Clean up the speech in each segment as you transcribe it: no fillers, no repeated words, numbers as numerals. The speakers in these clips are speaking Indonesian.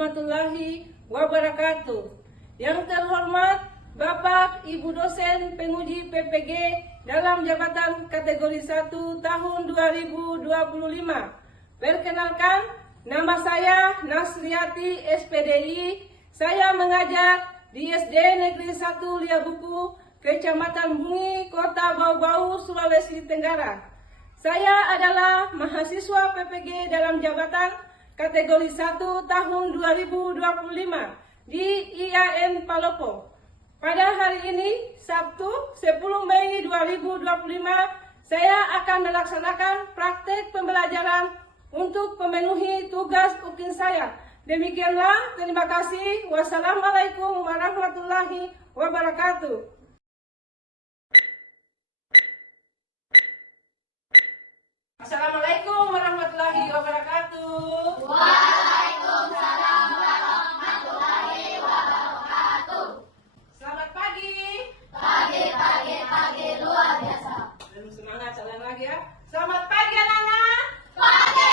warahmatullahi wabarakatuh. Yang terhormat Bapak Ibu dosen penguji PPG dalam jabatan kategori 1 tahun 2025. Perkenalkan, nama saya Nasriati SPDI. Saya mengajar di SD Negeri 1 Liabuku, Kecamatan Bungi, Kota Bau-Bau, Sulawesi Tenggara. Saya adalah mahasiswa PPG dalam jabatan kategori 1 tahun 2025 di IAIN Palopo. Pada hari ini, Sabtu 10 Mei 2025, saya akan melaksanakan praktek pembelajaran untuk memenuhi tugas UKIN saya. Demikianlah, terima kasih. Wassalamualaikum warahmatullahi wabarakatuh. Assalamualaikum warahmatullahi wabarakatuh. Waalaikumsalam warahmatullahi wabarakatuh. Selamat pagi. Pagi luar biasa. Semangat, jalan lagi ya. Selamat pagi anak-anak. Pagi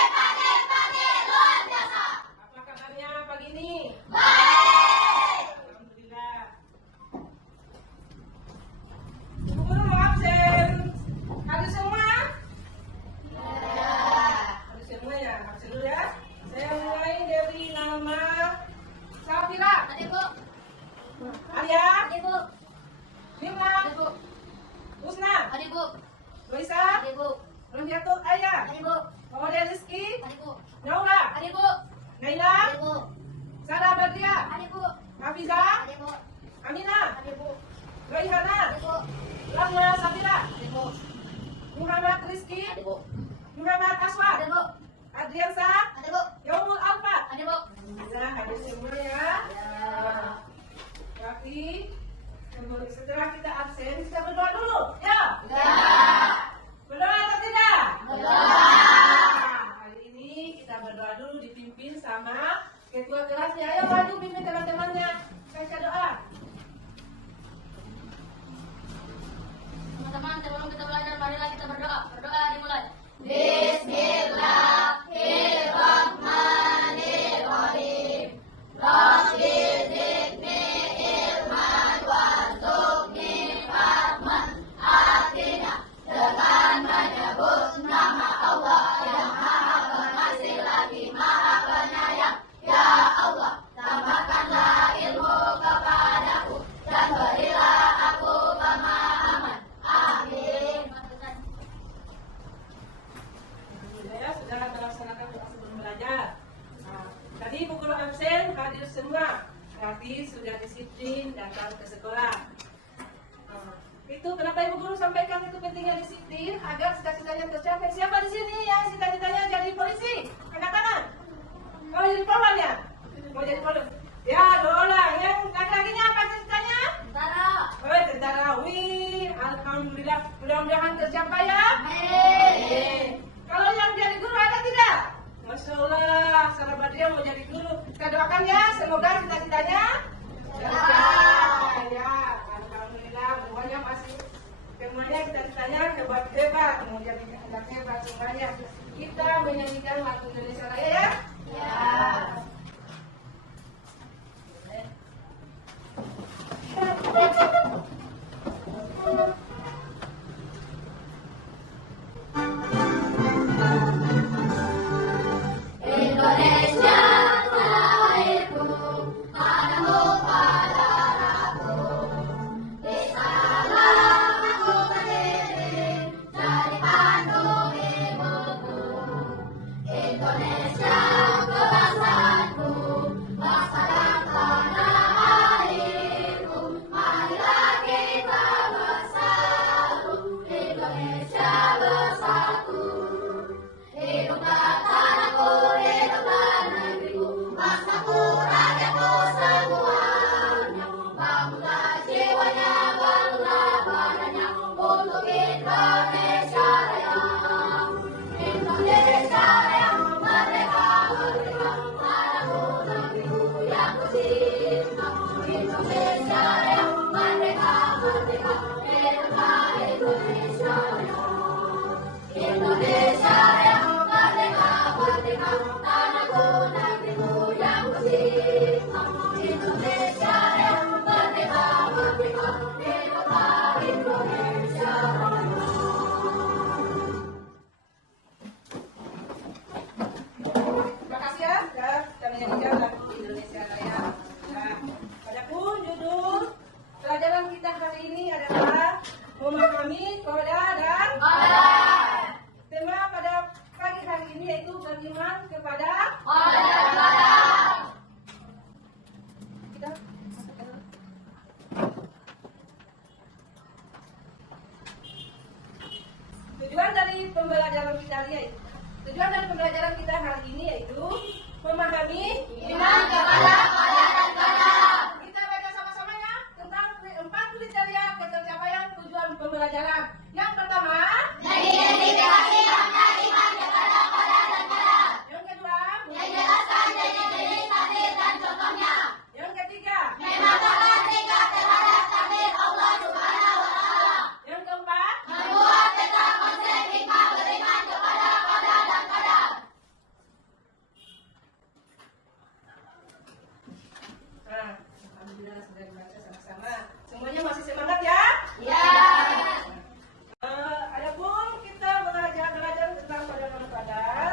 luar biasa. Apa kabarnya pagi ini? Baik. Alhamdulillah. Ibu guru mau absen. Hadir semua? Hadir semua ya. Absen dulu ya. Saya mulai dari nama Safira, Adik Bu. Arya, Adik Bu. Nirna, Adik Bu. Husna, Adik Bu. Loisa, Adik Bu. Rohiatul Ayah, Adik Bu. Muhammad Rizki, Adik Bu. Naura, Adik Bu. Naila, Adik Bu. Sarah Badria, Adik Bu. Hafiza, Adik Bu. Amina, Adik Bu. Raihana, Adik Bu. Rahma Safira, Adik Bu. Muhammad Rizki, Adik Bu. Muhammad Aswad, Adik Bu. Adriansa, Adik Bu. Yaumul Alfat. Adik Bu. Nah, hadir semua ya. Berarti setelah kita absen, kita berdoa dulu. Ya. Berdoa atau tidak? Nah, hari ini kita berdoa dulu dipimpin sama ketua kelasnya. Ayo maju pimpin teman-temannya. Baca doa. Teman-teman, sebelum kita belajar, marilah kita berdoa. Berdoa dimulai. Bismillahirrahmanirrahim. Rabbi zidni ilman warzuqni fahman. Atina dengan menyebut nama Allah yang Maha Pengasih lagi Maha Penyayang. Ya Allah, tambahkanlah ilmu kepadaku dan berilah aku pemahaman. Amin. Ya, sudah melaksanakan doa sebelum belajar. Nah, tadi ibu guru absen, hadir semua. Berarti sudah disiplin datang ke sekolah. Nah, itu kenapa ibu guru sampaikan itu pentingnya disiplin agar cita-citanya tercapai. Siapa di sini yang cita-citanya jadi polisi? Angkat tangan. Mau jadi polwan ya? Mau jadi polwan? Ya, doa. Yang laki-lakinya apa cita-citanya? Tentara. Oh, tentara. Wih, alhamdulillah. Mudah-mudahan tercapai ya. Amin. Kalau yang jadi guru ada tidak? Masya Allah, Sarah Badria mau jadi guru. Kita doakan ya, semoga cita-citanya tercapai. Ya, alhamdulillah, semuanya cita-citanya hebat-hebat. Mau jadi anak hebat semuanya. Kita menyanyikan lagu Indonesia Raya ya. Ya. Indonesia tanah airku, pembelajaran kita yaitu tujuan dari pembelajaran kita hari ini yaitu memahami Iman kepada qadar dan qadar. Kita baca sama-sama ya tentang 4 kriteria ketercapaian tujuan pembelajaran. Yang pertama, Mengidentifikasi makna iman kepada qadar dan qadar. yang kedua, Menjelaskan jenis-jenis takdir dan contohnya. yang ketiga, Memantapkan tingkat terhadap takdir Allah Subhanahu wa Ta'ala. yang keempat, Membuat peta konsep hikmah beriman kepada qadar dan qadar. nah, alhamdulillah sudah dibaca sama-sama. Semuanya masih semangat ya? Ya. Adapun kita belajar tentang qadar,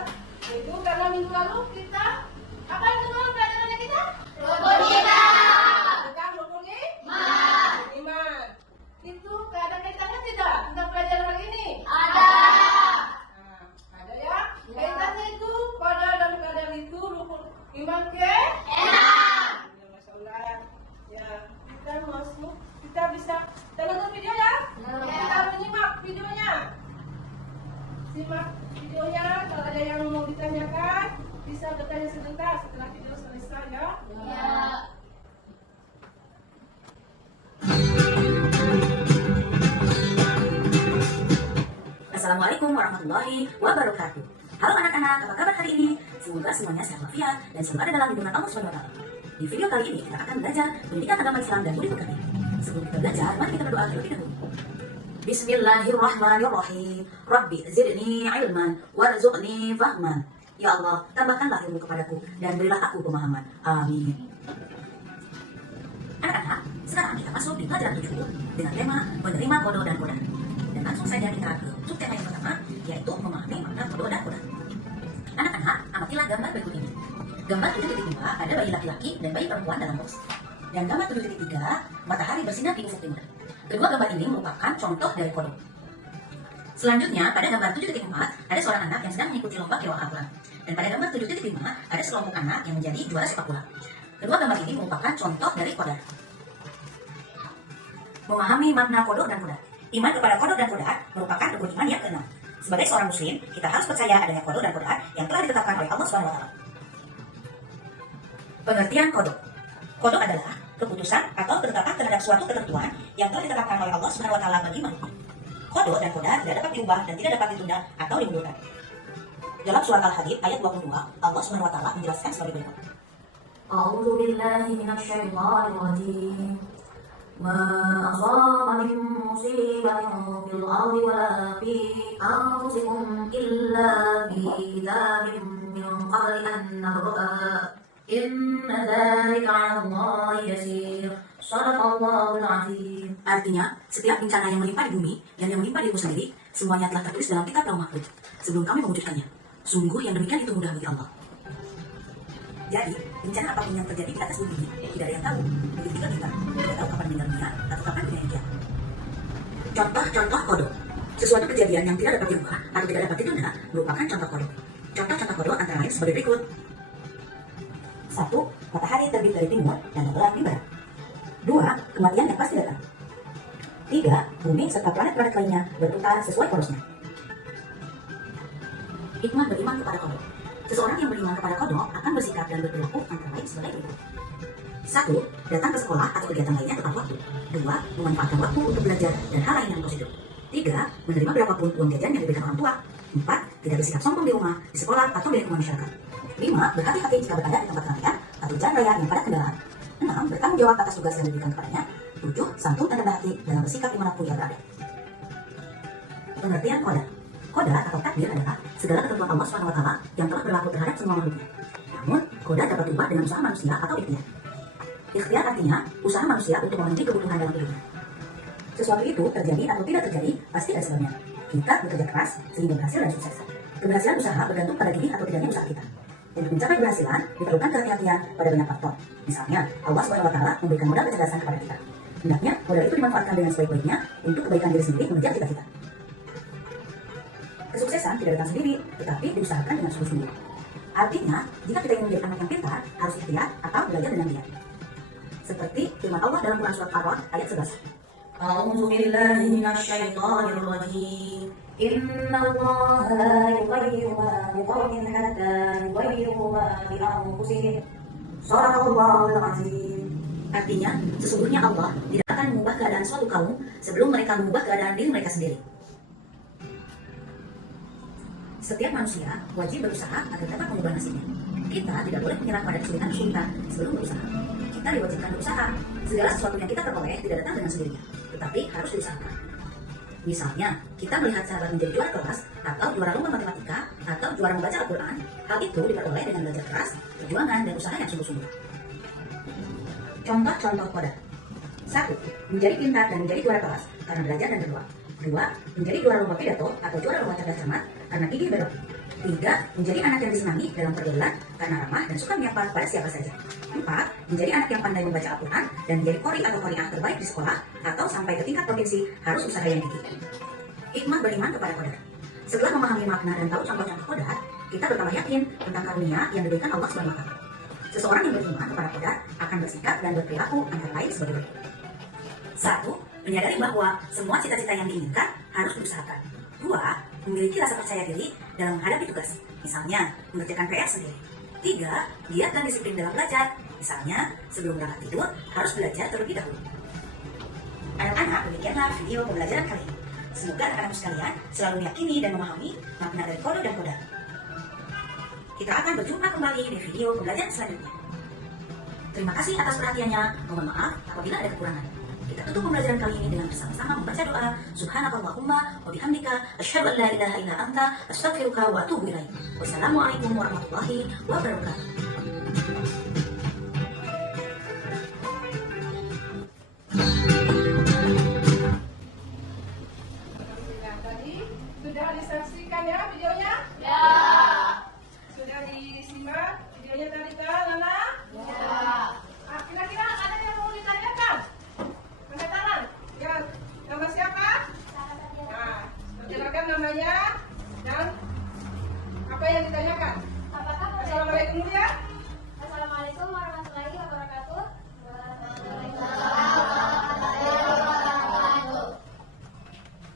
itu karena minggu lalu kita apa itu dulu pelajarannya kita? Rukun iman. Tentang rukun Iman. iman. Itu ada kaitannya tidak tentang pelajaran hari ini? Ada. Nah, ada ya? Kaitannya itu qadar dan qadar itu rukun iman ke? Enak. Ya, Masya Allah. Ya, kita masuk, kita bisa nonton video ya? Kita menyimak videonya. Simak videonya, kalau ada yang mau ditanyakan, bisa bertanya sebentar setelah video selesai ya. Ya. Assalamualaikum warahmatullahi wabarakatuh. Halo anak-anak, apa kabar hari ini? Semoga semuanya sehat walafiat dan selalu ada dalam lindungan Allah SWT. Di video kali ini kita akan belajar pendidikan agama Islam dan budi pekerti. Sebelum kita belajar, mari kita berdoa terlebih dahulu. Bismillahirrahmanirrahim. Rabbi zidni ilman warzuqni fahman. Ya Allah, tambahkanlah ilmu kepadaku dan berilah aku pemahaman. Amin. Anak-anak, sekarang kita masuk di pelajaran 7 dengan tema menerima kodo dan kodar. Dan langsung saja kita ke subtema yang pertama, yaitu memahami makna kodo dan kodar. Anak-anak, amatilah gambar berikut ini. Gambar 7.2 ada bayi laki-laki dan bayi perempuan dalam box. Dan gambar 7.3 matahari bersinar di ufuk timur. Kedua gambar ini merupakan contoh dari kodo. Selanjutnya, pada gambar 7.4 ada seorang anak yang sedang mengikuti lomba kiroah Al-Quran. Dan pada gambar 7.5 ada sekelompok anak yang menjadi juara sepak bola. Kedua gambar ini merupakan contoh dari kodar. Memahami makna kodok dan kodar. Iman kepada kodok dan kodar merupakan rukun iman yang keenam. Sebagai seorang muslim, kita harus percaya adanya kodok dan kodar yang telah ditetapkan oleh Allah SWT. Pengertian kodok. Kodok adalah keputusan atau ketetapan terhadap suatu ketentuan yang telah ditetapkan oleh Allah SWT bagi makhluk. Kodok dan kodar tidak dapat diubah dan tidak dapat ditunda atau dimundurkan. Dalam surat Al-Hadid ayat 22, Allah SWT menjelaskan sebagai berikut. A'udzu billahi minasyaitonir rajim. Ma asaba min musibatin fil ardi wala fi anfusikum illa fi kitabim min qabli an nabra'aha. Inna dzalika 'ala Allahi yasir. Shadaqallahul 'azim. Artinya, setiap bencana yang menimpa di bumi dan yang menimpa dirimu sendiri, semuanya telah tertulis dalam kitab Lauh Mahfuz sebelum kami mewujudkannya. Sungguh yang demikian itu mudah bagi Allah. Jadi, bencana apapun yang terjadi di atas bumi ini, tidak ada yang tahu. Begitu juga kita, tidak tahu kapan meninggal dunia atau kapan dunia kiamat. Contoh-contoh kodok. Sesuatu kejadian yang tidak dapat diubah atau tidak dapat ditunda merupakan contoh kodok. Contoh-contoh kodok antara lain sebagai berikut. 1. Matahari terbit dari timur dan tenggelam di barat. 2. Kematian yang pasti datang. 3. Bumi serta planet-planet lainnya berputar sesuai porosnya. Hikmah beriman kepada kodok. Seseorang yang beriman kepada kodok akan bersikap dan berperilaku antara lain sebagai berikut. 1. Datang ke sekolah atau kegiatan lainnya tepat waktu. 2. Memanfaatkan waktu untuk belajar dan hal lain yang positif. 3. Menerima berapapun uang jajan yang diberikan orang tua. 4. Tidak bersikap sombong di rumah, di sekolah, atau di lingkungan masyarakat. 5. Berhati-hati jika berada di tempat keramaian atau jalan raya yang padat kendaraan. 6. Bertanggung jawab atas tugas yang diberikan kepadanya. 7. Santun dan rendah hati dalam bersikap dimanapun ia berada. Pengertian kodar. Kodar atau takdir adalah segala ketentuan Allah SWT yang telah berlaku terhadap semua makhluknya. Namun, kodar dapat diubah dengan usaha manusia atau ikhtiar. Ikhtiar artinya usaha manusia untuk memenuhi kebutuhan dalam hidupnya. Sesuatu itu terjadi atau tidak terjadi pasti ada sebabnya. Kita bekerja keras sehingga berhasil dan sukses. Keberhasilan usaha bergantung pada gigih atau tidaknya usaha kita. Untuk mencapai keberhasilan, diperlukan kehati-hatian pada banyak faktor. Misalnya, Allah SWT memberikan modal kecerdasan kepada kita. Hendaknya modal itu dimanfaatkan dengan sebaik-baiknya untuk kebaikan diri sendiri mengejar cita-cita. Kesuksesan tidak datang sendiri, tetapi diusahakan dengan sungguh-sungguh. Artinya, jika kita ingin menjadi anak yang pintar, harus ikhtiar atau belajar dengan giat. Seperti firman Allah dalam Quran surat Ar-Ra'd ayat 11. A'udzu billahi minasyaitonir rajim. Inna Allah la yughayyiru ma biqaumin hatta yughayyiru ma bi anfusihim. Shadaqallahul azim. Artinya, sesungguhnya Allah tidak akan mengubah keadaan suatu kaum sebelum mereka mengubah keadaan diri mereka sendiri. Setiap manusia wajib berusaha agar dapat mengubah nasibnya. Kita tidak boleh menyerah pada kesulitan-kesulitan sebelum berusaha. Kita diwajibkan berusaha. Segala sesuatu yang kita peroleh tidak datang dengan sendirinya, tetapi harus diusahakan. Misalnya, kita melihat sahabat menjadi juara kelas, atau juara lomba matematika, atau juara membaca Al-Quran. Hal itu diperoleh dengan belajar keras, perjuangan, dan usaha yang sungguh-sungguh. Contoh-contoh qadar. 1. Menjadi pintar dan menjadi juara kelas karena belajar dan berdoa. 2. Menjadi juara lomba pidato atau juara lomba cerdas cermat karena gigih belok. 3. Menjadi anak yang disenangi dalam pergaulan karena ramah dan suka menyapa pada siapa saja. 4. Menjadi anak yang pandai membaca Al-Quran dan menjadi qori atau qori'ah terbaik di sekolah atau sampai ke tingkat provinsi harus usaha yang gigih. Hikmah beriman kepada qadar. Setelah memahami makna dan tahu contoh-contoh qadar, kita bertambah yakin tentang karunia yang diberikan Allah SWT. Seseorang yang beriman kepada qadar akan bersikap dan berperilaku antara lain sebagai berikut. 1. Menyadari bahwa semua cita-cita yang diinginkan harus diusahakan. 2. Memiliki rasa percaya diri dalam menghadapi tugas, misalnya mengerjakan PR sendiri. 3. Giat dan disiplin dalam belajar, misalnya sebelum berangkat tidur harus belajar terlebih dahulu. Anak-anak, demikianlah video pembelajaran kali ini. Semoga anak-anak sekalian selalu meyakini dan memahami makna dari qada dan qadar. Kita akan berjumpa kembali di video pembelajaran selanjutnya. Terima kasih atas perhatiannya. Mohon maaf apabila ada kekurangan. Kita tutup pembelajaran kali ini dengan bersama-sama membaca doa Subhanakallahumma wa bihamdika asyhadu an la ilaha illa anta astaghfiruka wa atubu ilaik. Wassalamualaikum warahmatullahi wabarakatuh. Nah, tadi sudah disaksikan ya videonya? Ya. Sudah disimak videonya tadi kan, Nana? Ya. Kira-kira ada yang mau ditanyakan? Angkat tangan. Ya, nama siapa? Nah, perkenalkan namanya dan apa yang ditanyakan. Apakah Assalamualaikum dulu ya. Assalamualaikum warahmatullahi wabarakatuh.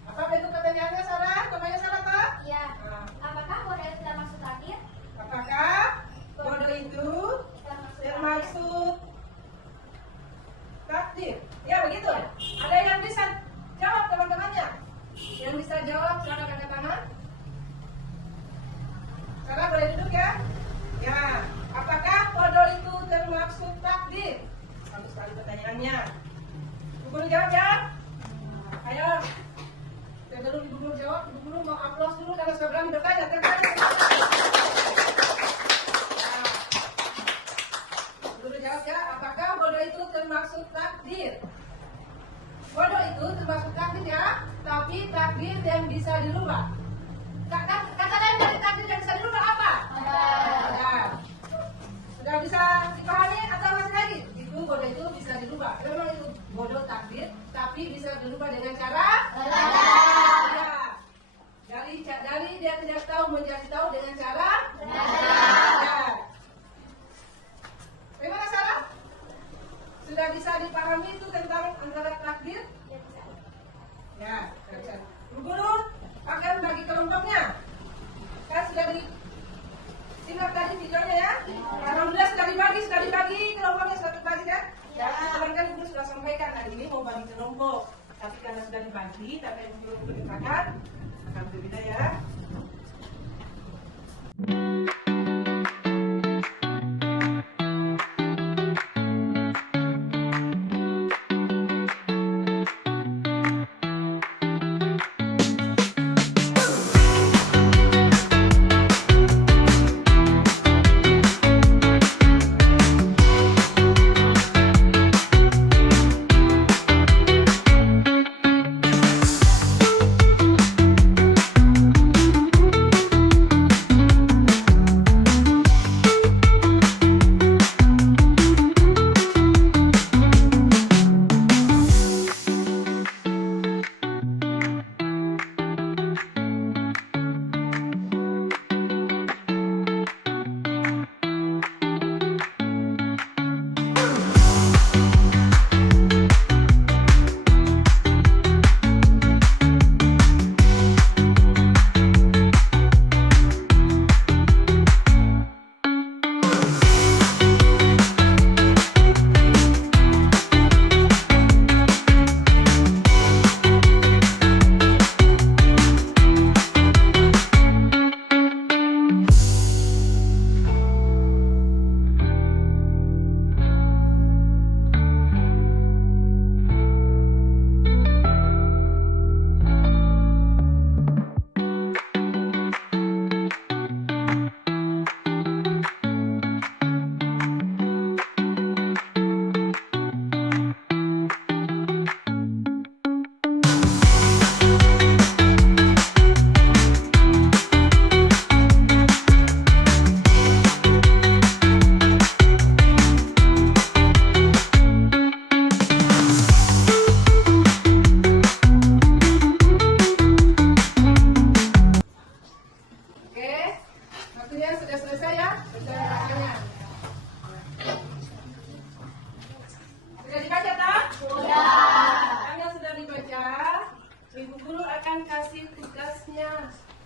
Apa bentuk pertanyaannya, Sarah? Namanya Sarah, Pak? Iya. Nah, Apakah bodoh itu termasuk takdir? apakah bodoh itu termasuk takdir? Ya, begitu. Ada yang bisa jawab teman-temannya? Yang bisa jawab, silakan angkat tangan. Sarah boleh duduk ya? Ya, apakah bodoh itu termasuk takdir? Bagus sekali pertanyaannya. Bu Guru jawab ya? Ayo. Saya dulu Ibu Guru jawab. Ibu Guru mau aplaus dulu karena sudah berani bertanya. Tertanya. Guru jawab ya, apakah bodoh itu termasuk takdir? Bodoh itu termasuk takdir ya, tapi takdir yang bisa dirubah. Kata lain dari takdir yang bisa dirubah apa? Ada. Sudah bisa dipahami atau masih lagi? Itu bodoh itu bisa dirubah. Memang itu bodoh takdir, tapi bisa dirubah dengan cara dari dia tidak tahu menjadi tahu dengan cara belajar. Bagaimana Sarah? Sudah bisa dipahami itu tentang antara takdir? Ya, bisa. Bu Guru akan bagi kelompoknya. Kan sudah disimak tadi videonya ya? Alhamdulillah sudah dibagi kelompoknya sudah terbagi kan? Ya, kemarin kan Guru sudah sampaikan hari ini mau bagi kelompok. Tapi karena sudah dibagi, tapi yang belum diberitakan akan berbeda ya.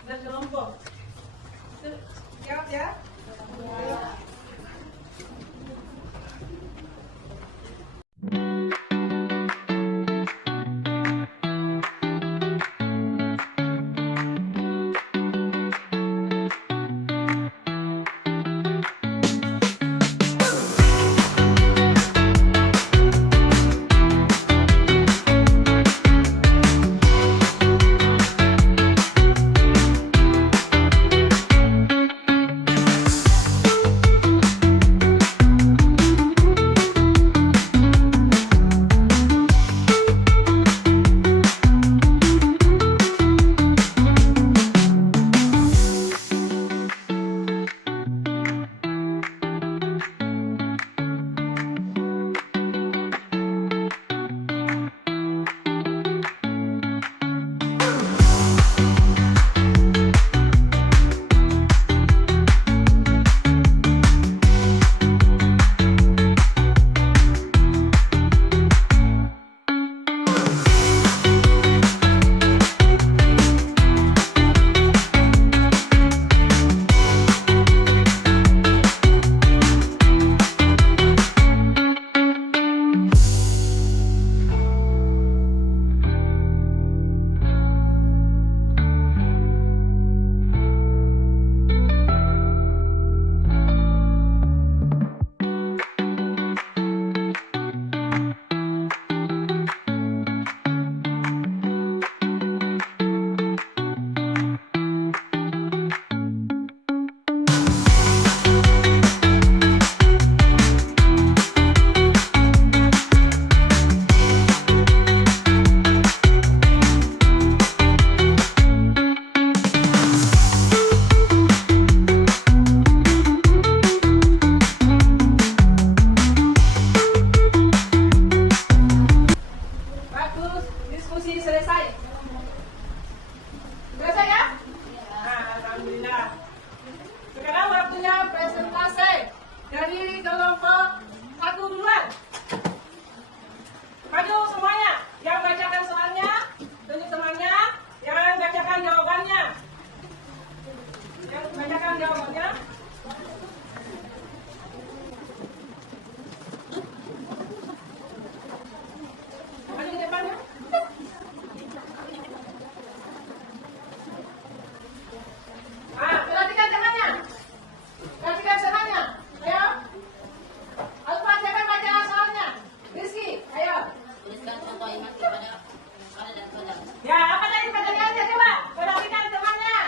berkelompok. Siap ya? Bagus, diskusi selesai. Selesai ya? Nah, alhamdulillah. Sekarang waktunya presentasi dari kelompok 1 duluan. Maju semuanya. Yang bacakan soalnya, tunjuk temannya. Yang bacakan jawabannya. Yang bacakan jawabannya. Maju ke depan ya. Perhatikan temannya. Perhatikan temannya. Ayo. Alfa, siapa yang baca soalnya? Rizky, ayo. Tuliskan contoh iman kepada saudara dan saudara. Ya, apa tadi pertanyaannya coba? Perhatikan temannya.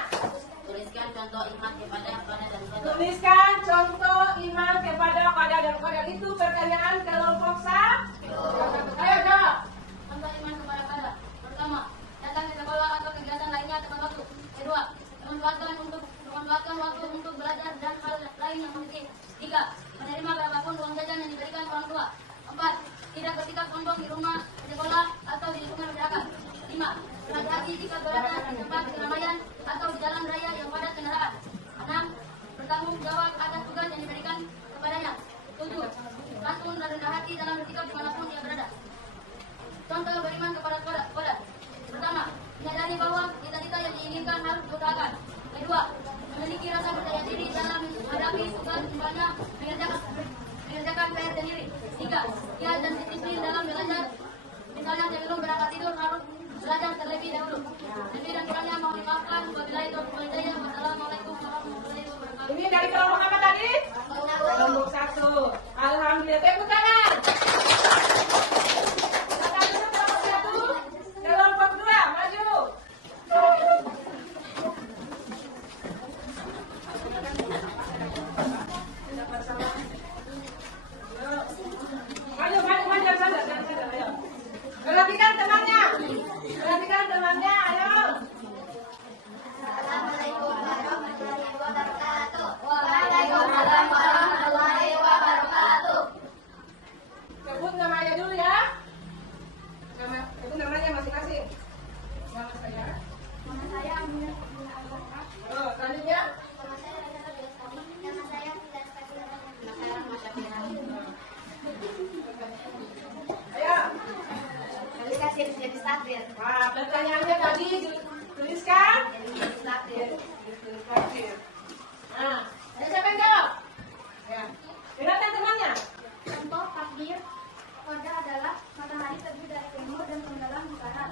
Tuliskan contoh iman kepada saudara dan saudara. Tuliskan contoh iman kepada qada dan qadar. Itu pertanyaan kelompok satu. Ayo jawab. Contoh iman kepada qadar. Pertama, datang ke sekolah atau kegiatan lainnya tepat waktu. Kedua, memanfaatkan waktu untuk belajar dan hal lain yang positif. Tiga, menerima berapapun uang jajan yang diberikan orang tua. Empat, tidak bersikap sombong di rumah, di sekolah, atau di lingkungan masyarakat. Lima, berhati-hati jika berada di tempat keramaian atau di jalan raya yang padat kendaraan. Enam, bertanggung jawab atas tugas yang diberikan kepadanya. Tujuh, santun dan rendah hati dalam bersikap dimanapun dia berada. Contoh beriman kepada qadar. Pertama, menyadari bahwa cita-cita yang diinginkan harus diusahakan. Kedua, memiliki rasa percaya diri dalam menghadapi tugas misalnya mengerjakan PR sendiri. Tiga, giat dan disiplin dalam belajar. Misalnya sebelum berangkat tidur harus belajar terlebih dahulu. Lebih dan kurangnya mohon dimaafkan. Wabillahi taufiq wal hidayah. Wassalamualaikum warahmatullahi wabarakatuh. Ini dari kelompok apa tadi? Kelompok 1. Alhamdulillah. Tepuk tangan. Silakan duduk kelompok 1. Kelompok 2, maju. Maju, jangan sadar, ayo. Perhatikan temannya. Perhatikan temannya, ayo. Assalamualaikum warahmatullahi wabarakatuh. Waalaikumsalam warahmatullahi wabarakatuh. Sebut namanya dulu ya. Sebut namanya masing-masing. Nama saya. Nama saya Oh, selanjutnya. Nama saya Nama saya Fidas Fatima. Nama saya Rahma Syafira. Ayo. Tuliskan jadi takdir. Wah, pertanyaannya tadi tuliskan. Legislatif. Legislatif. Nah, ada siapa yang jawab? Ya. Dengarkan temannya. Contoh takdir koda adalah matahari terbit dari timur dan tenggelam di barat.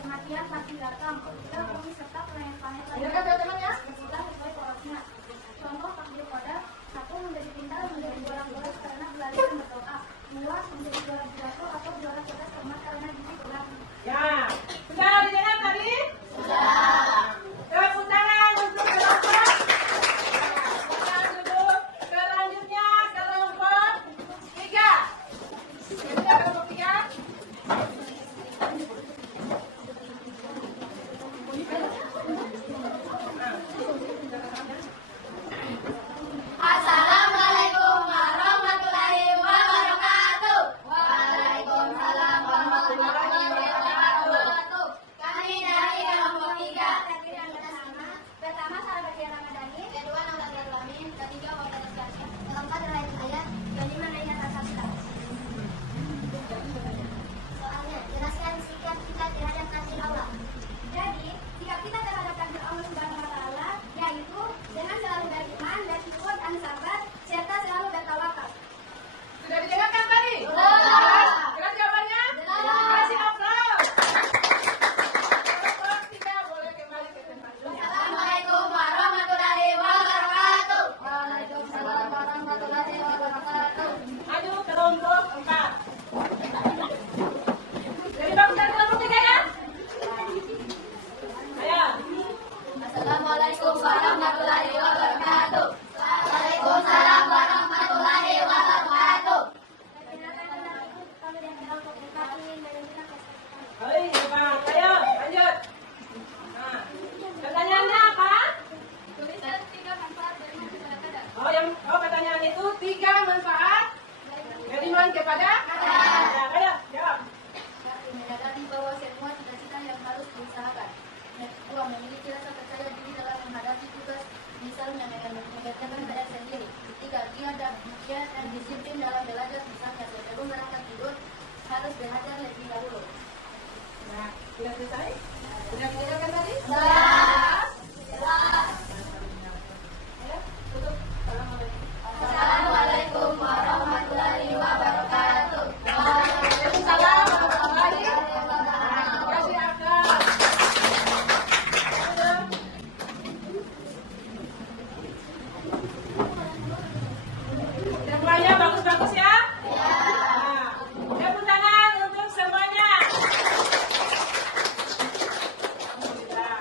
Kematian pasti datang. Kita bumi serta planet-planet Dengarkan teman-temannya. kita sesuai porosnya. Contoh takdir koda, satu menjadi pintar menjadi bola-bola karena belajar dan berdoa. Dua menjadi juara jatuh atau juara cerdas cermat karena gigi gelap. Ya. Sudah didengar tadi? Sudah. Tepuk tangan untuk kelompok. Kita duduk selanjutnya kelompok 3. Siapa kelompok 3? Assalamualaikum warahmatullahi wabarakatuh. Waalaikumsalam warahmatullahi wabarakatuh. Kami dari kelompok 3. Pertama sahabat yang Ramadhani, kedua Nabi Amin, ketiga Wabarakatuh Syarif, keempat Rahayat Hayat, kelima Naina Tasabita. Soalnya, jelaskan sikap kita terhadap takdir Allah. Jadi, sikap kita terhadap takdir Allah Subhanahu wa taala yaitu dengan selalu beriman, bersyukur dan sabar serta selalu bertawakal. Sudah didengarkan tadi? Sudah. Jelas jawabannya? Jelas. Kasih aplaus. Kelompok 3 boleh kembali ke tempatnya. Assalamualaikum warahmatullahi wabarakatuh. Waalaikumsalam warahmatullahi wabarakatuh. Maju kelompok 4. Jadi bagus dari kelompok 3 ya? Ayo. Assalamualaikum warahmatullahi wabarakatuh. Waalaikumsalam warahmatullahi wabarakatuh. Baik, hebat. Ayo, lanjut. Nah, pertanyaannya apa? Tuliskan 3 manfaat dari masyarakat. Pertanyaan itu 3 manfaat beriman kepada Allah. Ayo, jawab. Menyadari bahwa semua cita-cita yang harus diusahakan. Kedua, memiliki rasa percaya diri dalam menghadapi tugas, misalnya mengerjakan PR sendiri. Ketiga, giat dan disiplin dalam belajar, misalnya sebelum berangkat tidur harus belajar lebih dahulu. Nah, sudah selesai? Sudah didengarkan tadi? Jelas. Ayo, tutup. Assalamualaikum. Assalamualaikum warahmatullahi wabarakatuh. Waalaikumsalam warahmatullahi wabarakatuh. Kasih aplaus. Semuanya bagus-bagus ya? Nah, tepuk tangan untuk semuanya. Nah,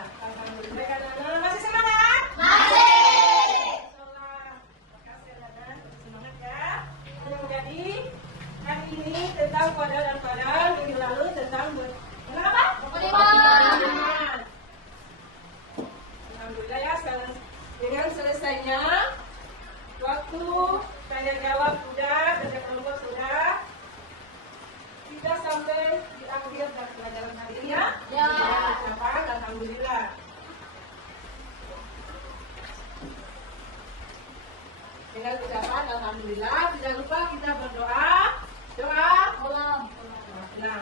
Alhamdulillah kan anak masih semangat? Insyaallah. Makasih anak, semangat ya. Jadi hari ini tentang qada dan qadar, minggu lalu tentang apa? Beriman. Alhamdulillah ya, dengan selesainya waktu tanya jawab sudah, baca kelompok sudah, kita sampai di akhir dari pelajaran hari ini ya. Ya. Ucapan alhamdulillah. Dengan ucapan alhamdulillah, tidak lupa kita berdoa. Doa. Salam. Nah,